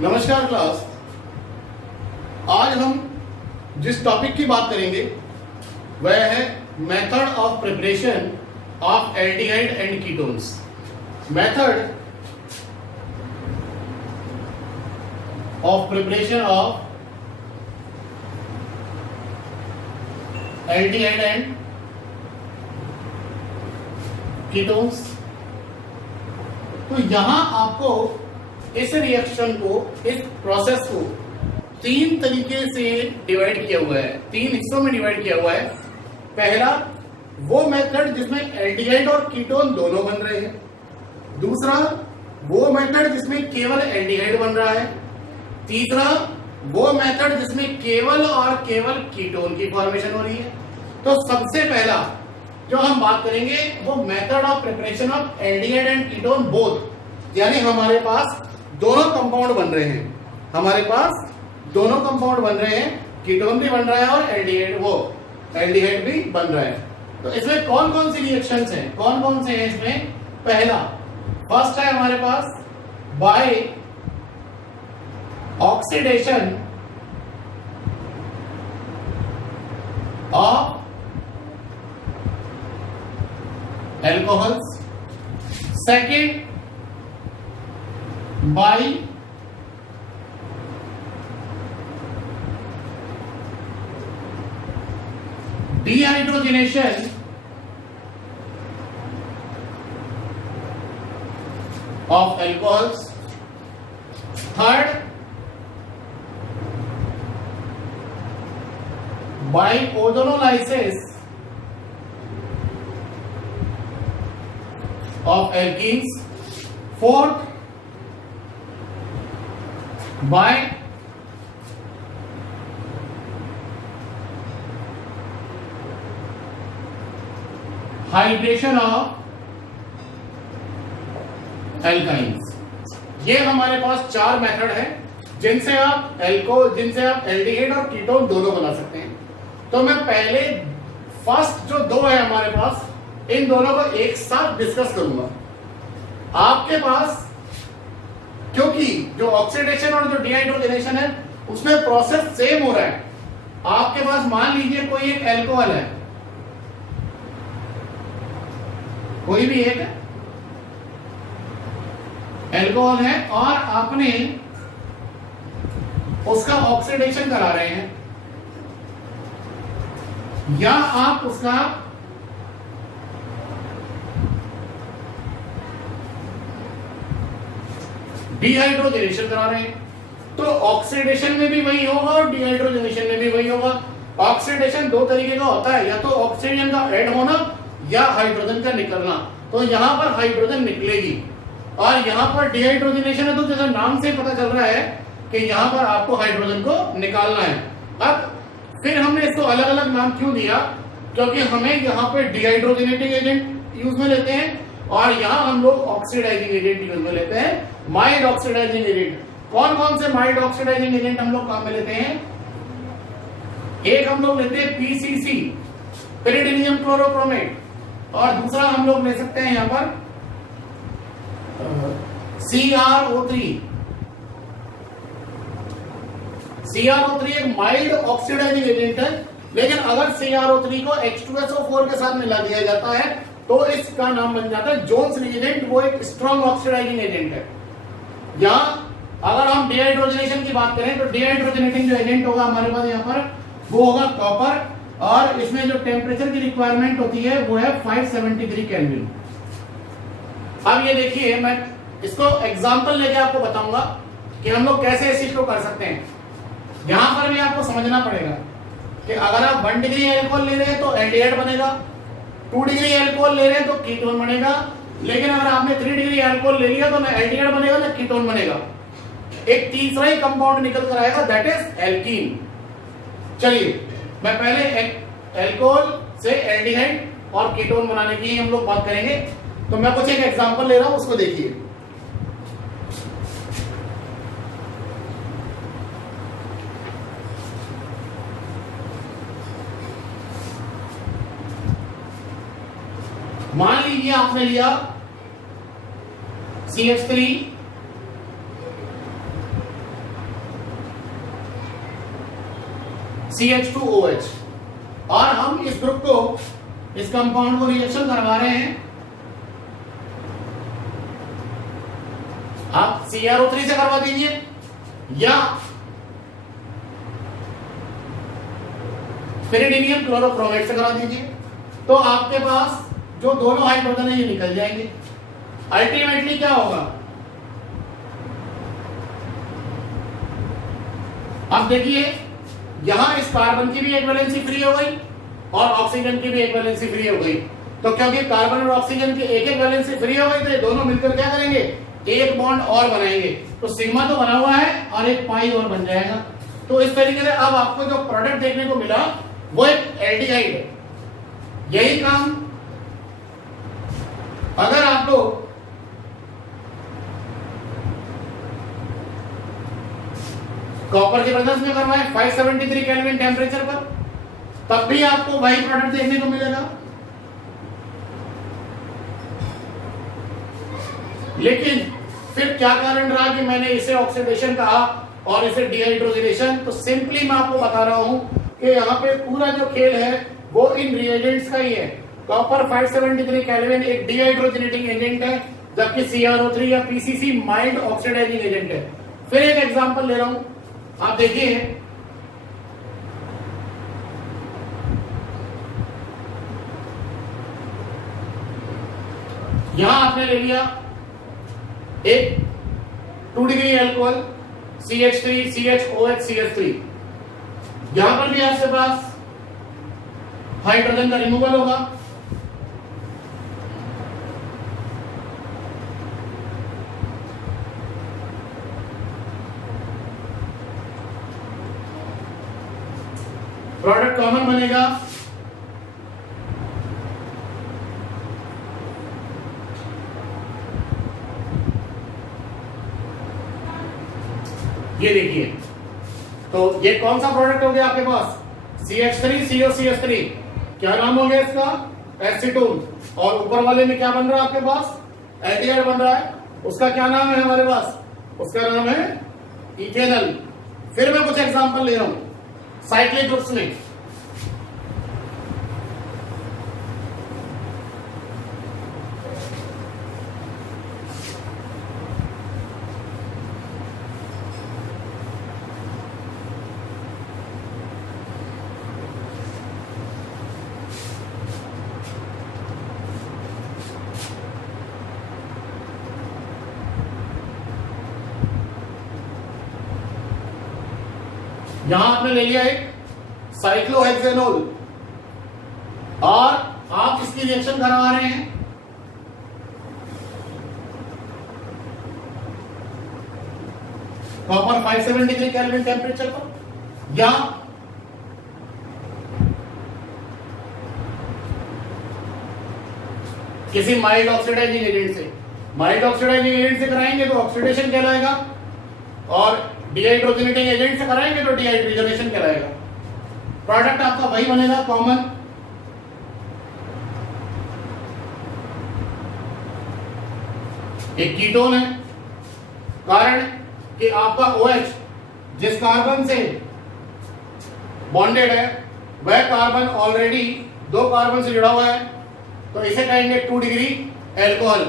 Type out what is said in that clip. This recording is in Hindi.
नमस्कार क्लास। आज हम जिस टॉपिक की बात करेंगे वह है method of preparation of aldehyde and ketones. Method of preparation of aldehyde and ketones. तो यहां आपको इस रिएक्शन को, इस प्रोसेस को तीन तरीके से डिवाइड किया हुआ है, तीन हिस्सों में डिवाइड किया हुआ है। पहला वो मेथड जिसमें एल्डिहाइड और कीटोन दोनों बन रहे हैं। दूसरा वो मेथड जिसमें केवल एल्डिहाइड बन रहा है। तीसरा वो मेथड जिसमें केवल और केवल कीटोन की फॉर्मेशन हो रही है। तो सबसे पहला जो हम बात करेंगे वो method of preparation of aldehyde and ketone both, यानी हमारे पास दोनों कंपाउंड बन रहे हैं, हमारे पास दोनों कंपाउंड बन रहे हैं, कीटोन भी बन रहा है और एल्डिहाइड भी बन रहा है। तो इसमें कौन कौन सी रिएक्शंस हैं, कौन कौन से हैं इसमें? पहला फर्स्ट है हमारे पास by oxidation of alcohols, second by dehydrogenation of alcohols, third by ozonolysis of alkenes, fourth by hydration of alkynes। ये हमारे पास चार मेथड है जिनसे आप एल्डिहाइड और कीटोन दोनों बना सकते हैं। तो मैं पहले फर्स्ट जो दो है हमारे पास, इन दोनों को एक साथ डिस्कस करूंगा। आपके पास क्योंकि जो ऑक्सीडेशन और जो डिहाइड्रोजनेशन है उसमें प्रोसेस सेम हो रहा है। आपके पास मान लीजिए कोई एक एल्कोहल है, कोई भी एक एल्कोहल है और आपने उसका ऑक्सीडेशन करा रहे हैं, या आप उसका डिहाइड्रोजनेशन करा रहे हैं। तो ऑक्सीडेशन में भी वही होगा और डिहाइड्रोजनेशन में भी वही होगा। ऑक्सीडेशन दो तरीके का होता है, या तो ऑक्सीजन का ऐड होना या हाइड्रोजन का निकलना। तो यहां पर हाइड्रोजन निकलेगी और यहां पर डिहाइड्रोजनेशन है, तो जैसा नाम से पता चल रहा है कि यहां पर आपको हाइड्रोजन को निकालना है। अब फिर हमने इसको अलग अलग नाम क्यों दिया? क्योंकि हमें यहाँ पे डिहाइड्रोजनेटिंग एजेंट यूज में लेते हैं और यहां हम लोग ऑक्सीडाइजिंग एजेंट यूज में लेते हैं, माइल्ड ऑक्सीडाइजिंग एजेंट। कौन कौन से माइल्ड ऑक्सीडाइजिंग एजेंट हम लोग काम में लेते हैं? एक हम लोग लेते हैं पीसीसी, पेरिडिनियम क्लोरोक्रोमेट, और दूसरा हम लोग ले सकते हैं यहां पर CrO3। CrO3 एक माइल्ड ऑक्सीडाइजिंग एजेंट है, लेकिन अगर CrO3 को H2SO4 के साथ मिला दिया जाता है तो इसका नाम बन जाता है जोन्स रिएजेंट। वो एक स्ट्रॉन्ग ऑक्सीडाइजिंग एजेंट है। यहां अगर हम डिहाइड्रोजनेशन की बात करें तो डिहाइड्रोजनेटिंग जो एजेंट होगा हमारे पास यहां पर वो होगा कॉपर, और इसमें जो टेम्परेचर की रिक्वायरमेंट होती है वो है 570 डिग्री केल्विन। अब ये देखिए, मैं इसको एग्जांपल लेके आपको बताऊंगा कि हम लोग कैसे इस चीज को कर सकते हैं। यहां पर भी आपको समझना पड़ेगा कि अगर आप 1 डिग्री एल्कोहल ले रहे हैं तो एल्डिहाइड बनेगा, 2 डिग्री एल्कोहल ले रहे हैं तो कीटोन बनेगा, लेकिन अगर आपने 3 डिग्री एल्कोहल ले लिया तो ना एल्डिहाइड बनेगा ना कीटोन बनेगा। एक तीसरा ही कंपाउंड निकल कर आएगा, दैट इज एल्कीन। चलिए, मैं पहले एल्कोहल से एल्डिहाइड और कीटोन बनाने की हम लोग बात करेंगे। तो मैं कुछ एक एग्जांपल ले रहा हूं, उसको देखिए। मान लीजिए आपने लिया CH3 CH2OH, और हम इस ग्रुप को, इस कंपाउंड को रिएक्शन करवा रहे हैं। आप CrO3 से करवा दीजिए या पिरिडीनियम क्लोरोक्रोमेट से करा दीजिए, तो आपके पास जो दोनों हाइड्रोजन है ये निकल जाएंगे। अल्टीमेटली क्या होगा, अब देखिए यहां इस कार्बन की भी एक वैलेंसी फ्री हो गई और ऑक्सीजन की भी एक वैलेंसी फ्री हो गई। तो क्योंकि कार्बन और ऑक्सीजन की एक एक वैलेंसी फ्री हो गई, तो ये दोनों मिलकर क्या करेंगे, एक बॉन्ड और बनाएंगे। तो सिग्मा तो बना हुआ है और एक पाई और बन जाएगा। तो इस तरीके से अब आपको जो प्रोडक्ट देखने को मिला वो एक एल्डिहाइड है। यही काम अगर आप लोग कॉपर के प्रेजेंस में करवाएं 573 केल्विन टेम्परेचर पर, तब भी आपको वही प्रोडक्ट देखने को मिलेगा। लेकिन फिर क्या कारण रहा कि मैंने इसे ऑक्सीडेशन कहा और इसे डिहाइड्रोजनेशन? तो सिंपली मैं आपको बता रहा हूं कि यहाँ पे पूरा जो खेल है वो इन रिएजेंट्स का ही है। कॉपर 573 केल्विन एक डिहाइड्रोजनेटिंग एजेंट है, जबकि CrO3 या PCC माइल्ड ऑक्सीडाइजिंग एजेंट है। फिर एक एग्जांपल ले रहा हूं, आप देखिए यहां आपने ले लिया एक 2 degree alcohol CH3 CHOH CH3, यहां पर भी आपके पास हाइड्रोजन का रिमूवल होगा। प्रोडक्ट कॉमन बनेगा। ये देखिए, तो ये कौन सा प्रोडक्ट हो गया आपके पास, CH3 COCH3, क्या नाम हो गया इसका, एसीटोन। और ऊपर वाले में क्या बन रहा है आपके पास, एल्डिहाइड बन रहा है। उसका क्या नाम है हमारे पास, उसका नाम है इथेनॉल। फिर मैं कुछ एग्जांपल ले रहा हूं साइक्लिक ग्रुप्स में। यहां आपने ले लिया एक साइक्लोहेक्सेनोल और आप इसकी रिएक्शन करवा रहे हैं कॉपर 573 केल्विन टेम्परेचर पर, या किसी माइल्ड ऑक्सीडाइजिंग एजेंट से। माइल्ड ऑक्सीडाइजिंग एजेंट से कराएंगे तो ऑक्सीडेशन कहलाएगा, और डिहाइड्रोजनेटिंग एजेंट से कराएंगे तो डिहाइड्रोजनेशन कहलाएगा। प्रोडक्ट आपका वही बनेगा कॉमन। एक कीटोन है, कारण कि आपका OH जिस कार्बन से बॉन्डेड है वह कार्बन ऑलरेडी 2 कार्बन से जुड़ा हुआ है, तो इसे कहेंगे 2 डिग्री एल्कोहल।